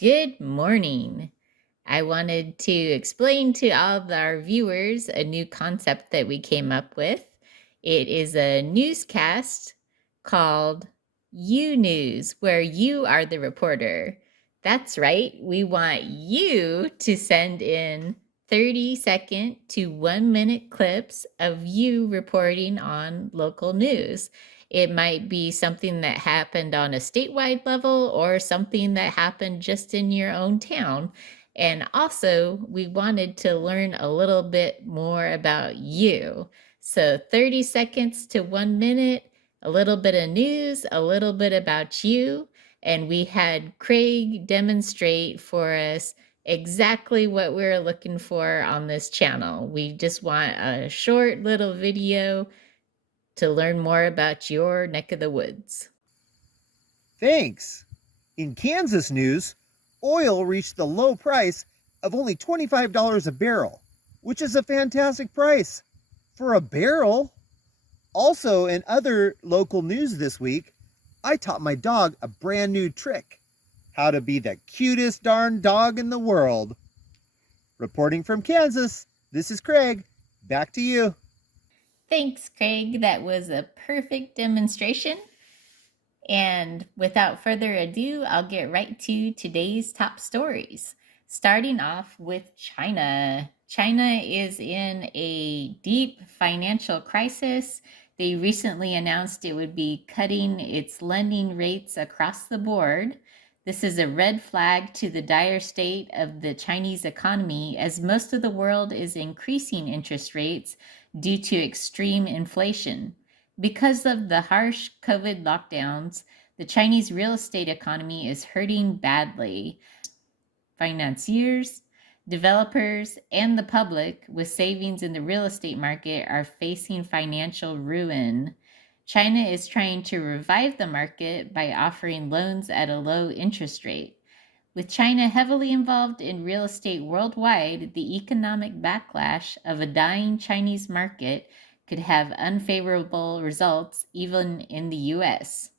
Good morning. I wanted to explain to all of our viewers a new concept that we came up with. It is a newscast called YouNews, where you are the reporter. That's right. We want you to send in 30-second to 1-minute clips of you reporting on local news. It might be something that happened on a statewide level or something that happened just in your own town. And also, we wanted to learn a little bit more about you. So 30 seconds to 1 minute, a little bit of news, a little bit about you. And we had Craig demonstrate for us exactly what we're looking for on this channel. We just want a short little video to learn more about your neck of the woods. Thanks. In Kansas news, oil reached the low price of only $25 a barrel, which is a fantastic price for a barrel. Also, in other local news this week, I taught my dog a brand new trick: how to be the cutest darn dog in the world. Reporting from Kansas, this is Craig. Back to you. Thanks, Craig. That was a perfect demonstration. And without further ado, I'll get right to today's top stories. Starting off with China. China is in a deep financial crisis. They recently announced it would be cutting its lending rates across the board. This is a red flag to the dire state of the Chinese economy, as most of the world is increasing interest rates due to extreme inflation. Because of the harsh COVID lockdowns, the Chinese real estate economy is hurting badly. Financiers, developers, and the public with savings in the real estate market are facing financial ruin. China is trying to revive the market by offering loans at a low interest rate. With China heavily involved in real estate worldwide, the economic backlash of a dying Chinese market could have unfavorable results even in the US.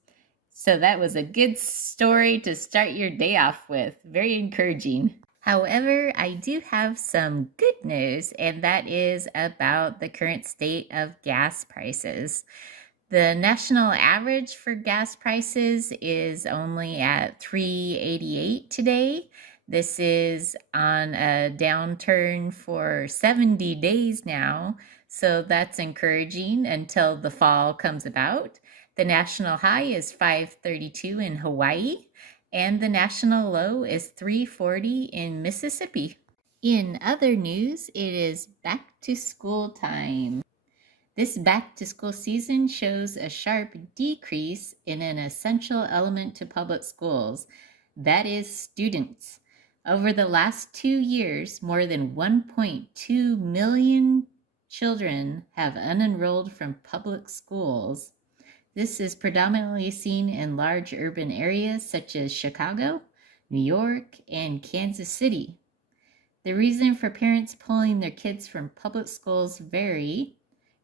So that was a good story to start your day off with. Very encouraging. However, I do have some good news, and that is about the current state of gas prices. The national average for gas prices is only at $3.88 today. This is on a downturn for 70 days now, so that's encouraging until the fall comes about. The national high is 532 in Hawaii, and the national low is 340 in Mississippi. In other news, it is back to school time. This back-to-school season shows a sharp decrease in an essential element to public schools, that is, students. Over the last 2 years, more than 1.2 million children have unenrolled from public schools. This is predominantly seen in large urban areas such as Chicago, New York, and Kansas City. The reason for parents pulling their kids from public schools vary.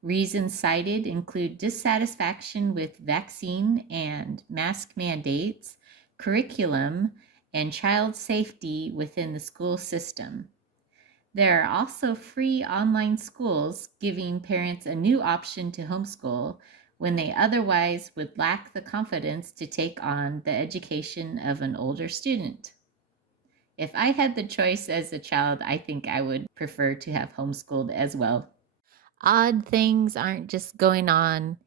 Reasons cited include dissatisfaction with vaccine and mask mandates, curriculum, and child safety within the school system. There are also free online schools giving parents a new option to homeschool when they otherwise would lack the confidence to take on the education of an older student. If I had the choice as a child, I think I would prefer to have homeschooled as well. Odd things aren't just going on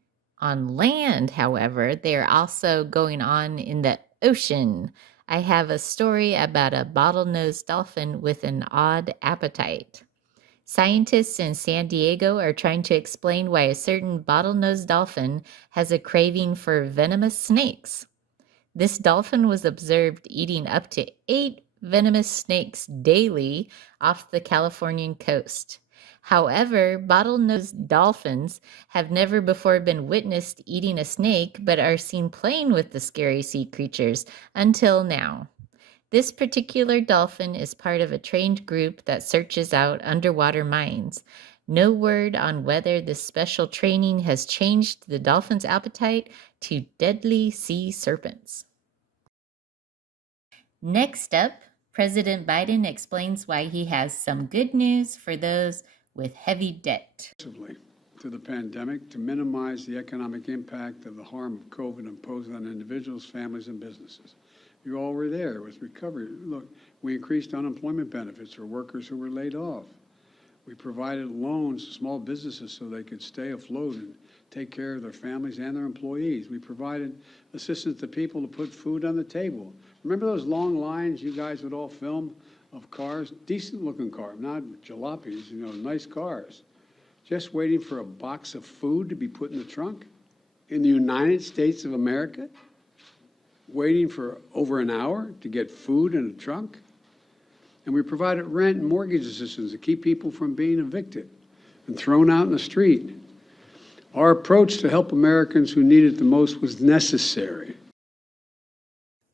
land, however, they are also going on in the ocean. I have a story about a bottlenose dolphin with an odd appetite. Scientists in San Diego are trying to explain why a certain bottlenose dolphin has a craving for venomous snakes. This dolphin was observed eating up to 8 venomous snakes daily off the Californian coast. However, bottlenose dolphins have never before been witnessed eating a snake, but are seen playing with the scary sea creatures until now. This particular dolphin is part of a trained group that searches out underwater mines. No word on whether this special training has changed the dolphin's appetite to deadly sea serpents. Next up, President Biden explains why he has some good news for those with heavy debt. To the pandemic to minimize the economic impact of the harm of COVID imposed on individuals, families, and businesses. You all were there with recovery. Look, we increased unemployment benefits for workers who were laid off. We provided loans to small businesses so they could stay afloat and take care of their families and their employees. We provided assistance to people to put food on the table. Remember those long lines you guys would all film of cars? Decent looking cars, not jalopies, nice cars. Just waiting for a box of food to be put in the trunk in the United States of America, waiting for over an hour to get food in a trunk. And we provided rent and mortgage assistance to keep people from being evicted and thrown out in the street. Our approach to help Americans who need it the most was necessary.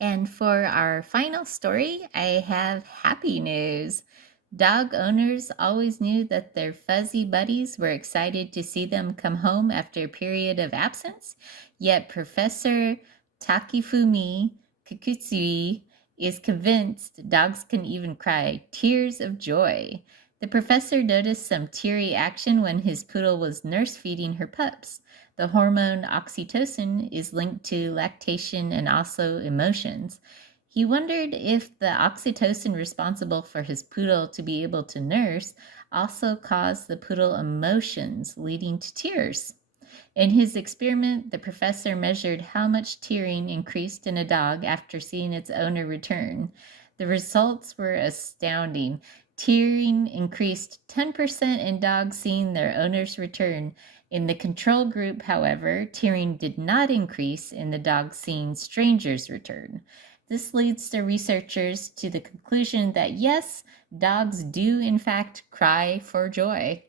And for our final story, I have happy news. Dog owners always knew that their fuzzy buddies were excited to see them come home after a period of absence, yet Professor Takifumi Kikutsui is convinced dogs can even cry tears of joy. The professor noticed some teary action when his poodle was nurse feeding her pups. The hormone oxytocin is linked to lactation and also emotions. He wondered if the oxytocin responsible for his poodle to be able to nurse also caused the poodle emotions, leading to tears. In his experiment, the professor measured how much tearing increased in a dog after seeing its owner return. The results were astounding. Tearing increased 10% in dogs seeing their owners return. In the control group, however, tearing did not increase in the dogs seeing strangers return. This leads the researchers to the conclusion that yes, dogs do in fact cry for joy.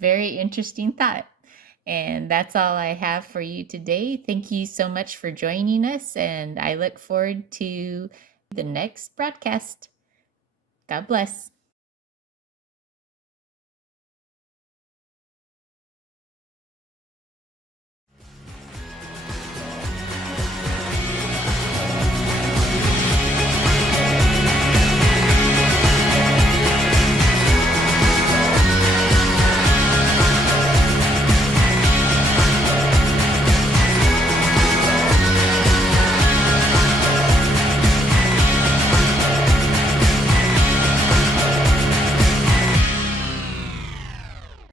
Very interesting thought. And that's all I have for you today. Thank you so much for joining us, and I look forward to the next broadcast. God bless.